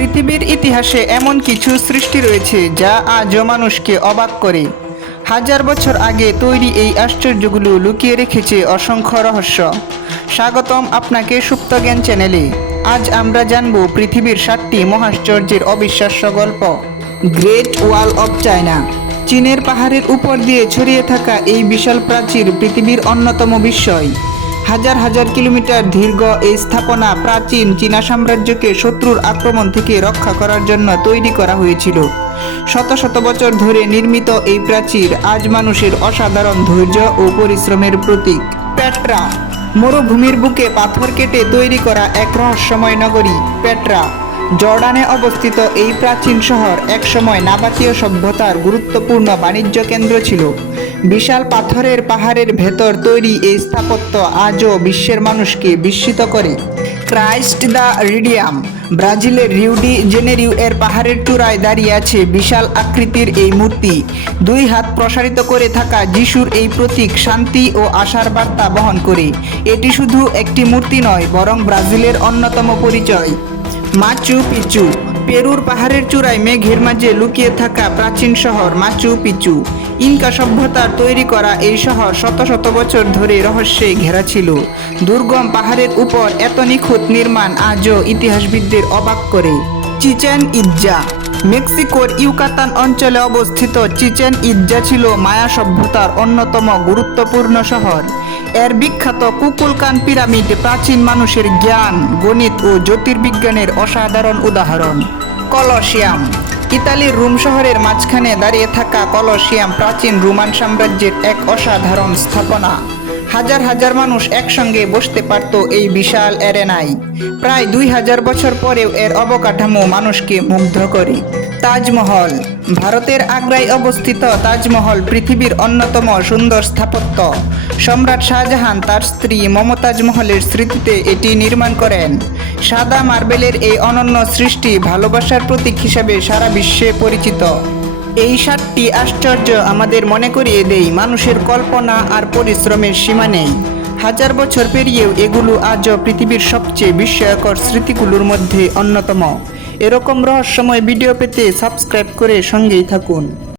পৃথিবীর ইতিহাসে এমন কিছু সৃষ্টি রয়েছে যা আজও মানুষকে অবাক করে। হাজার বছর আগে তৈরি এই আশ্চর্যগুলো লুকিয়ে রেখেছে অসংখ্য রহস্য। স্বাগতম আপনাকে সুপ্তজ্ঞান চ্যানেলে। আজ আমরা জানব পৃথিবীর 7টি মহাশ্চর্যের অবিশ্বাস্য গল্প। Great wall of China. চীনের পাহাড়ের উপর দিয়ে ছড়িয়ে থাকা এই বিশাল প্রাচীর পৃথিবীর অন্যতম বিস্ময়। হাজার হাজার কিলোমিটার দীর্ঘ এই স্থাপনা প্রাচীন চীনা সাম্রাজ্যকে শত্রুর আক্রমণ থেকে রক্ষা করার জন্য তৈরি করা হয়েছিল। শত শত বছর ধরে নির্মিত এই প্রাচীর আজ মানুষের অসাধারণ ধৈর্য ও পরিশ্রমের প্রতীক। পেট্রা। মরুভূমির বুকে পাথর কেটে তৈরি করা এক রহস্যময় নগরী পেট্রা। জর্ডানে অবস্থিত এই প্রাচীন শহর একসময় নাবাতীয় সভ্যতার গুরুত্বপূর্ণ বাণিজ্য কেন্দ্র ছিল। বিশাল পাথরের পাহাড়ের ভেতর তৈরি এই স্থাপত্য আজও বিশ্বের মানুষকে বিস্মিত করে। Christ the Redeemer. ব্রাজিলের রিও ডি জেনেরিও এর পাহাড়ের চূড়ায় দাঁড়িয়ে আছে বিশাল আকৃতির এই মূর্তি। 2 হাত প্রসারিত করে থাকা যিশুর এই প্রতীক শান্তি ও আশার বার্তা বহন করে। এটি শুধু একটি মূর্তি নয়, বরং ব্রাজিলের অন্যতম পরিচয়। Machu Picchu. পেরুর পাহাড়ের চূড়ায় মেঘের মাঝে লুকিয়ে থাকা প্রাচীন শহর মাচু পিচু। ইনকা সভ্যতার তৈরি করা এই শহর শত শত বছর ধরে রহস্যে ঘেরা ছিল। দুর্গম পাহাড়ের উপর এত নিখুঁত নির্মাণ আজও ইতিহাসবিদদের অবাক করে। Chichen Itza. মেক্সিকোর ইউকাতান অঞ্চলে অবস্থিত চিচেন ইৎজা ছিল মায়া সভ্যতার অন্যতম গুরুত্বপূর্ণ শহর। এর বিখ্যাত কুকুলকান পিরামিড প্রাচীন মানুষের জ্ঞান, গণিত ও জ্যোতির্বিজ্ঞানের অসাধারণ উদাহরণ। কলসিয়াম। ইতালির রোম শহরের মাঝখানে দাঁড়িয়ে থাকা কলসিয়াম প্রাচীন রোমান সাম্রাজ্যের এক অসাধারণ স্থাপনা। হাজার হাজার মানুষ একসঙ্গে বসতে পারত এই বিশাল অ্যারেনায়। প্রায় 2000 বছর পরেও এর অবকাঠামো মানুষকে মুগ্ধ করে। তাজমহল। ভারতের আগ্রায় অবস্থিত তাজমহল পৃথিবীর অন্যতম সুন্দর স্থাপত্য। সম্রাট শাহজাহান তার স্ত্রী মমতাজ মহলের স্মৃতিতে এটি নির্মাণ করেন। সাদা মার্বেলের এই অনন্য সৃষ্টি ভালোবাসার প্রতীক হিসাবে সারা বিশ্বে পরিচিত। এই 7টি আশ্চর্য আমাদের মনে করিয়ে দেয় মানুষের কল্পনা আর পরিশ্রমের সীমা নেই। হাজার বছর পেরিয়েও এগুলো আজও পৃথিবীর সবচেয়ে বিস্ময়কর স্মৃতিগুলোর মধ্যে অন্যতম। এরকম রহস্যময় ভিডিও পেতে সাবস্ক্রাইব করে সঙ্গেই থাকুন।